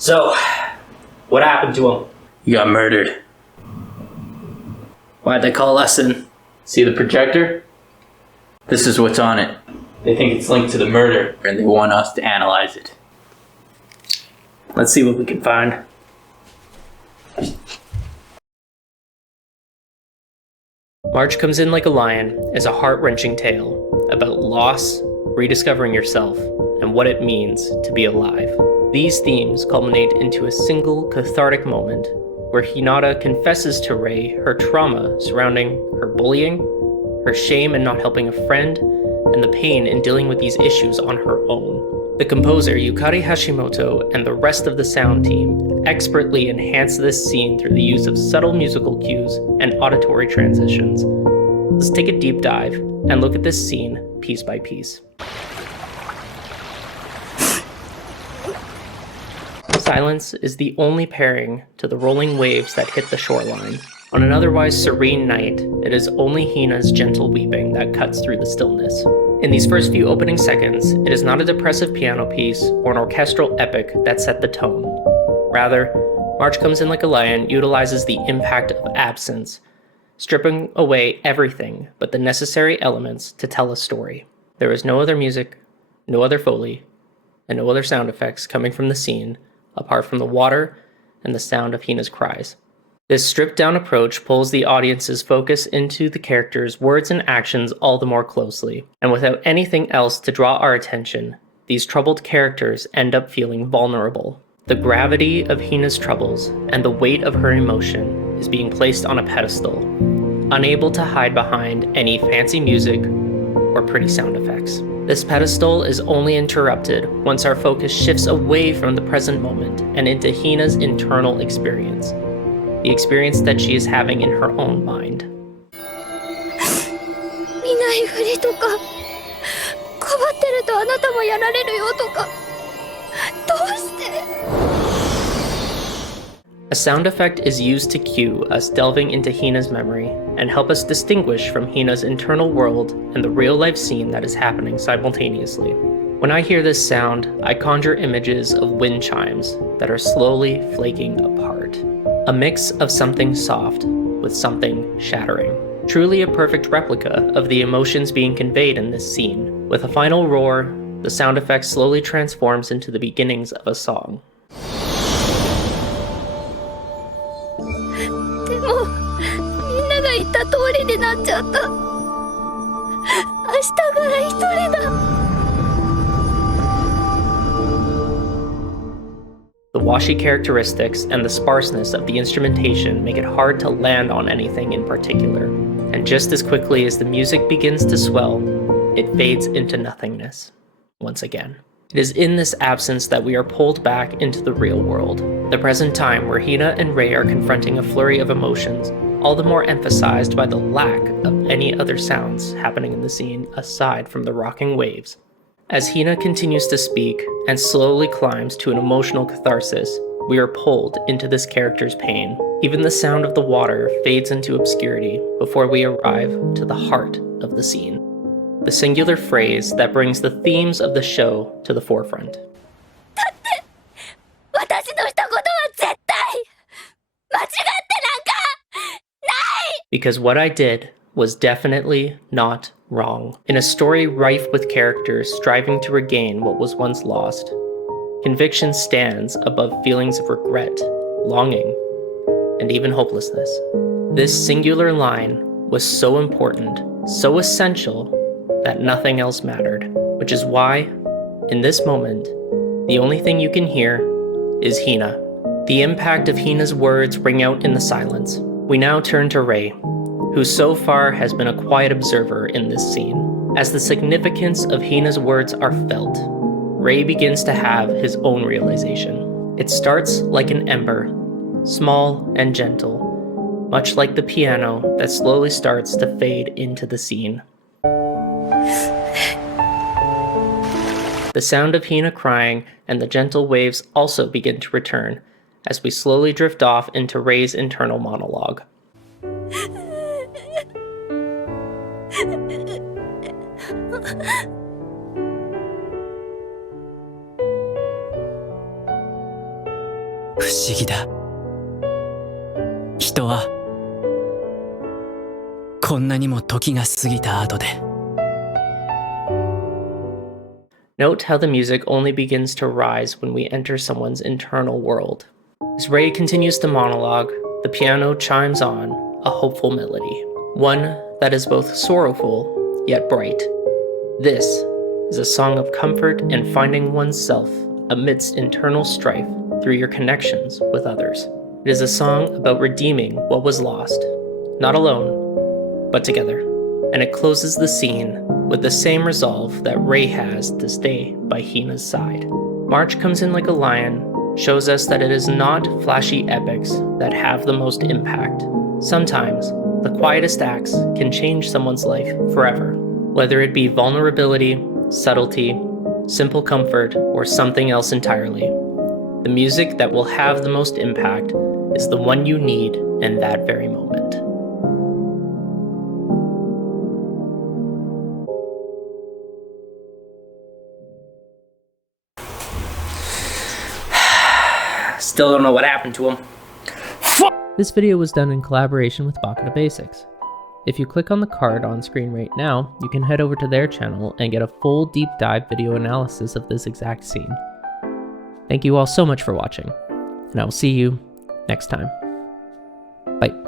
So, what happened to him? He got murdered. Why'd they call us in? See the projector? This is what's on it. They think it's linked to the murder, and they want us to analyze it. Let's see what we can find. March Comes In Like a Lion is a heart-wrenching tale about loss, rediscovering yourself, and what it means to be alive. These themes culminate into a single cathartic moment where Hinata confesses to Rei her trauma surrounding her bullying, her shame in not helping a friend, and the pain in dealing with these issues on her own. The composer Yukari Hashimoto and the rest of the sound team expertly enhance this scene through the use of subtle musical cues and auditory transitions. Let's take a deep dive and look at this scene piece by piece. Silence is the only pairing to the rolling waves that hit the shoreline. On an otherwise serene night, it is only Hina's gentle weeping that cuts through the stillness. In these first few opening seconds, it is not a depressive piano piece or an orchestral epic that set the tone. Rather, March Comes In Like a Lion utilizes the impact of absence, stripping away everything but the necessary elements to tell a story. There is no other music, no other Foley, and no other sound effects coming from the scene, apart from the water and the sound of Hina's cries. This stripped-down approach pulls the audience's focus into the characters' words and actions all the more closely, and without anything else to draw our attention, these troubled characters end up feeling vulnerable. The gravity of Hina's troubles and the weight of her emotion is being placed on a pedestal, unable to hide behind any fancy music or pretty sound effects. This pedestal is only interrupted once our focus shifts away from the present moment and into Hina's internal experience, the experience that she is having in her own mind. A sound effect is used to cue us delving into Hina's memory and help us distinguish from Hina's internal world and the real-life scene that is happening simultaneously. When I hear this sound, I conjure images of wind chimes that are slowly flaking apart. A mix of something soft with something shattering. Truly a perfect replica of the emotions being conveyed in this scene. With a final roar, the sound effect slowly transforms into the beginnings of a song. The washy characteristics and the sparseness of the instrumentation make it hard to land on anything in particular, and just as quickly as the music begins to swell, it fades into nothingness once again. It is in this absence that we are pulled back into the real world, the present time where Hina and Rei are confronting a flurry of emotions, all the more emphasized by the lack of any other sounds happening in the scene aside from the rocking waves. As Hina continues to speak and slowly climbs to an emotional catharsis, we are pulled into this character's pain. Even the sound of the water fades into obscurity before we arrive to the heart of the scene, the singular phrase that brings the themes of the show to the forefront. Because what I did was definitely not wrong. In a story rife with characters striving to regain what was once lost, conviction stands above feelings of regret, longing, and even hopelessness. This singular line was so important, so essential, that nothing else mattered, which is why, in this moment, the only thing you can hear is Hina. The impact of Hina's words ring out in the silence. We now turn to Rei, who so far has been a quiet observer in this scene. As the significance of Hina's words are felt, Rei begins to have his own realization. It starts like an ember, small and gentle, much like the piano that slowly starts to fade into the scene. The sound of Hina crying and the gentle waves also begin to return as we slowly drift off into Rei's internal monologue. 思議だ。人はこんなにも時が過ぎた後で。 Note how the music only begins to rise when we enter someone's internal world. As Ray continues to monologue, the piano chimes on a hopeful melody, one that is both sorrowful yet bright. This is a song of comfort and finding oneself amidst internal strife through your connections with others. It is a song about redeeming what was lost, not alone, but together. And it closes the scene with the same resolve that Ray has to stay by Hina's side. March comes in like a lion, shows us that it is not flashy epics that have the most impact. Sometimes, the quietest acts can change someone's life forever, whether it be vulnerability, subtlety, simple comfort, or something else entirely. The music that will have the most impact is the one you need in that very moment. Still don't know what happened to him. This video was done in collaboration with Bakata Basics. If you click on the card on screen right now, you can head over to their channel and get a full deep dive video analysis of this exact scene. Thank you all so much for watching, and I will see you next time. Bye.